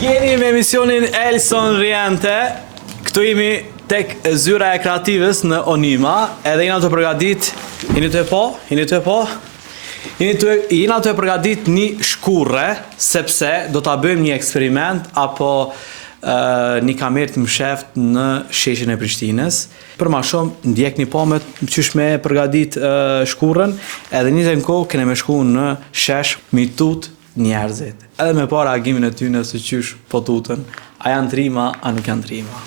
Jeni me emisionin Elson Riente. Këtu jemi tek zyra e kreativës në Onima. Edhe jena të përgadit. Jeni të përgadit një shkurre, sepse do ta bëjmë një eksperiment apo një kamerë të msheft në sheshin e Prishtinës. Për ma shumë, ndjekni po me qysh me përgadit shkurrën, edhe një kohë kene me shku në shesh mi tut njerëzit. Edhe me para agimin e tyne se qysh po tutën, a janë trima, a nuk janë trima.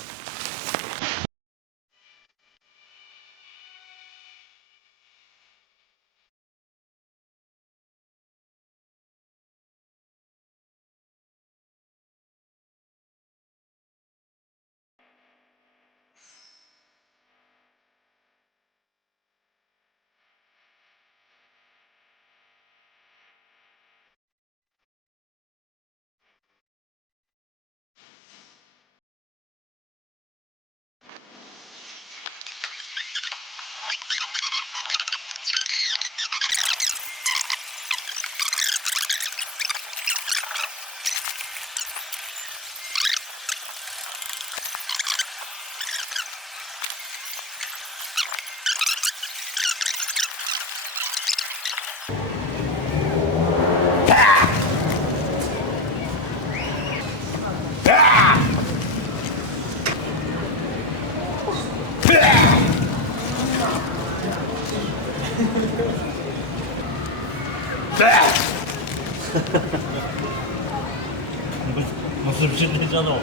Mos e pëqit një gjano.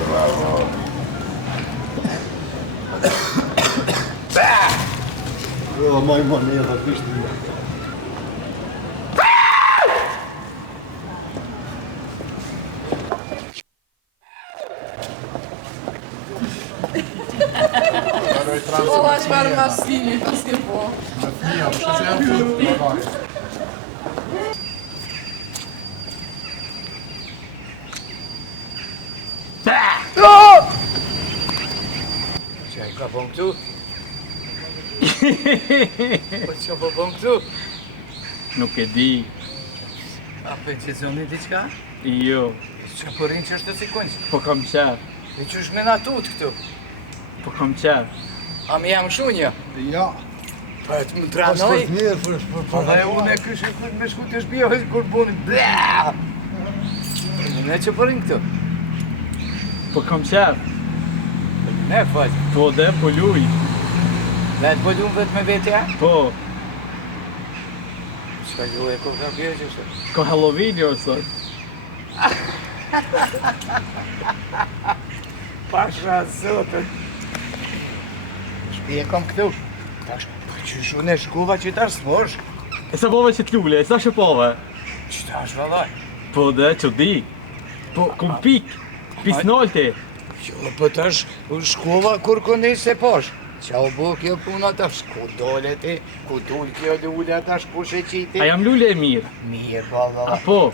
Bravo. Moj më një dhe pishtë një. O, aș mai rămas bine, pas că po. Çaj ka bën këtu? Po çka po bën këtu? Nuk e di, A pensicioni diçka? jo, Çka po rrinë që është të sikunç? po kam qef, E qysh me natut këtu? po kam qef. A mi jam shunja? Ja. Po e të më tranoj? Mirë, Po dhe unë e kështë këtë me shku të shpiohet kur buni blea! Ne që po rrinë këtu? Po kam qef, Ne faqë. po dhe po luj, Vetë po lumë vetë me vetja? po, Çka ju e ko ka bjo që shë? ko Halloween jo sot. Pasha zotët. Shpije kom këtu. Tash, po qysh unë e shkuva që tash s'mosh? E sa pove që t'lule, e sa shëpove? Që tash vallaj? Po dhe që di, po kum pik, pisnolti. Jo, po tash shkova kur këndi se posh. Qa u bo kjo puna tash, ku dole ti, ku dul kjo lule tash, ku sheqiti? A jam lule e mirë, Mirë, valla. a po,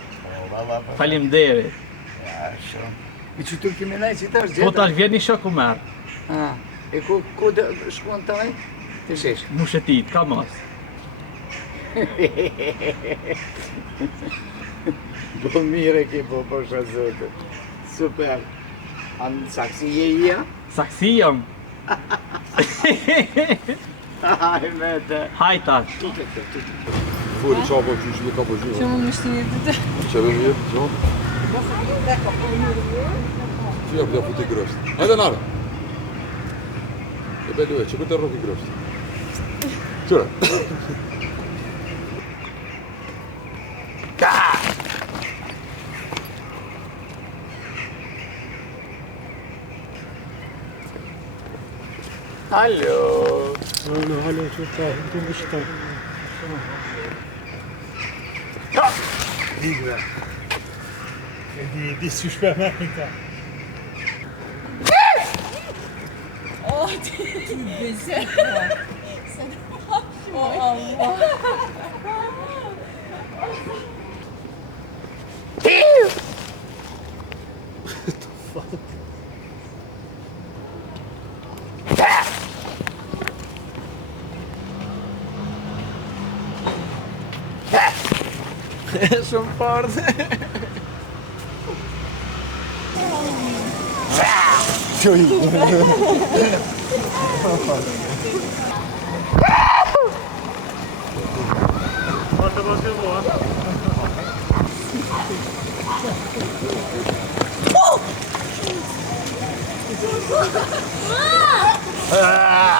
Valla, falimderit. Ja, shumë. I që tu kemi nej që tash Po tash vjen një shoku merë, E ku shkuan taj? Të shesh. mushetit, ka mos. Po mire ki po posha zote. Super. Anë saksi je ija? Saksi jam, Aj me te. hajta. Fuori çapo qysh një kapo gjë. Që më më shtinit të Çeve mirë, jo. Ti apo futi grosht. Hajde nare. E bello e çka të rroki grosht. Çura. Alo. Alo, që ta, të në shta. Digve. Di si shpe me këta. O, ti bize. O, Allah. Shumë fort. Basta bater boa. Ah,